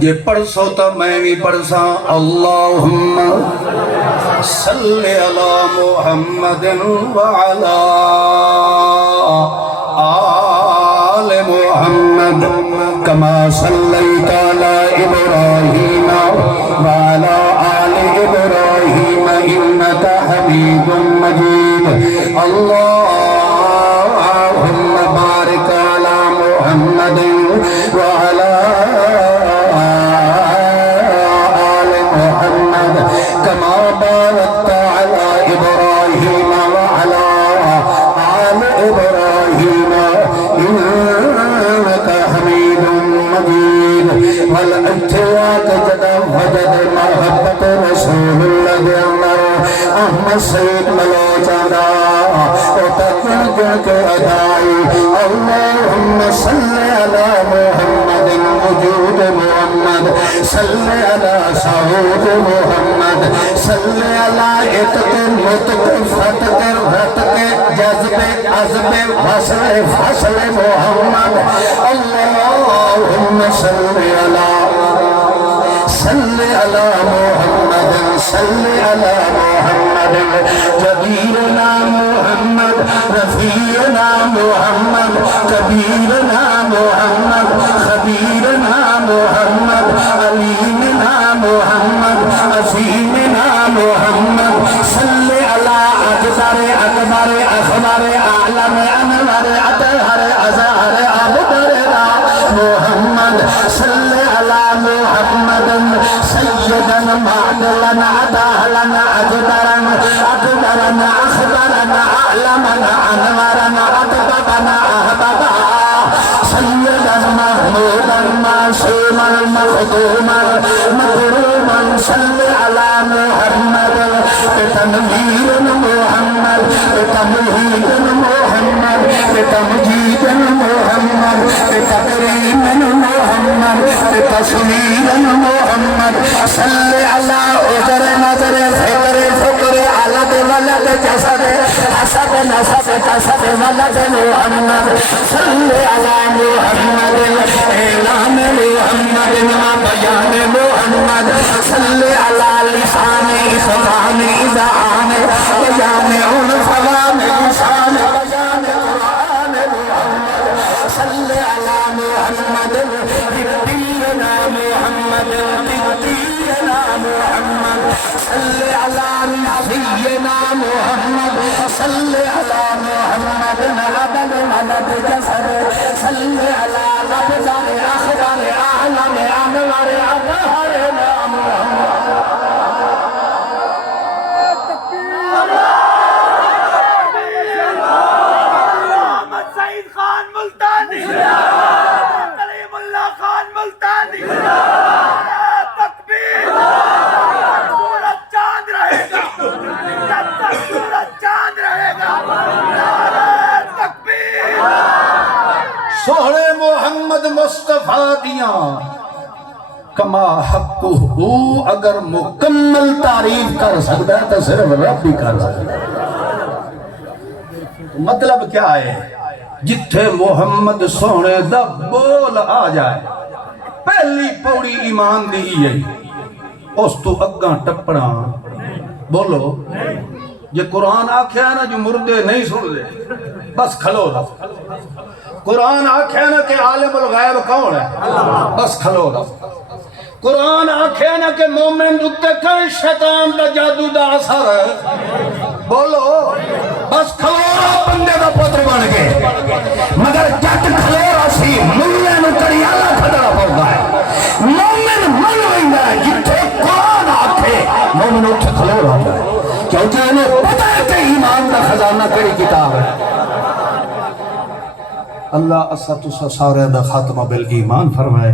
جے پڑھسو تا میں بھی پڑھسا اللہم صلی علی محمد وعلا آل محمد کما صلیت علی ابراہیم وعلا آل ابراہیم انکا حمید مجید اللہم بارک علی محمد وعلا آل محمد کما بارکت علی ابراہیم وعلا آل ابراہیم انکا حمید مجید والاتواق جدا وجد محبت رسول اللہ اندر احمد سید ملوچانا وتقن کے ادائی اللہم صلی علی محمد وجود محمد صلی علی سعود محمد صلی علی اتق متق فتق رتق جذب عذب فصل فصل محمد اللہم صلی علی محمد صلی علی محمد جبیرنا محمد رفیعنا محمد کبیرنا محمد خبیرنا محمد علیمنا محمد عظیمنا محمد صلی علی اکبر اکبر اخبر اعلم انور اطہر ازہر ابدر محمد صلی علی محمد سیدن معدلن عدالن اقدرن اقدرن اخبرن اعلمن انورن اطببن احببا سیدن محمودن معصومن مخدومن مکرومن صلی علی محمد بتنویر محمد بتمہید محمد بتمجید محمد بتکریم محمد بتصویر محمد صلی علی عذر نظر فکر فکر علد ولد جسد حسد نسب قصد ولد محمد صلی علی محمد اعلان محمد بیان محمد صلی علی لسان اسلام اذعان بیان عنفوان لسان بیان قرآن محمد صلی علی محمد بطینا محمد بطینا محمد صلی علی نبینا محمد صلی علی محمد عبد ملد جسد صلی علی لبزر اخبر اعلم انور اظہر محمد سوہرے محمد مصطفیٰ دیاں کما حق ہو اگر مکمل تعریف کر سکتا ہے تو صرف رب بھی کر سکتا ہے مطلب کیا ہے جتھے محمد سوہنے دا بول آ جائے پہلی پوڑی ایمان دی ہے اس تو اگاں ٹپڑا بولو یہ قرآن آکھے نا جو مردے نہیں سن دے بس کھلو رہا قرآن آکھے نا کہ عالم الغیب کون ہے بس کھلو رہا قرآن آکھے نا کہ مومن اتے کئی شیطان دا جادو دا اثر ہے بولو بس کھلو رہا بندے دا پتر بن گئے مگر جٹ کھلو رہا سی ملے نو کری اللہ کھڑا پڑتا ہے مومن من ہوئندا ہے جتھے قرآن آکھے مومن اٹھے کھلو رہا ہے کیونکہ انہیں پتہ ہے کہ ایمان دا خزانہ کری کتاب ہے اللہ اساتو سارے دا خاتمہ بالایمان فرمائے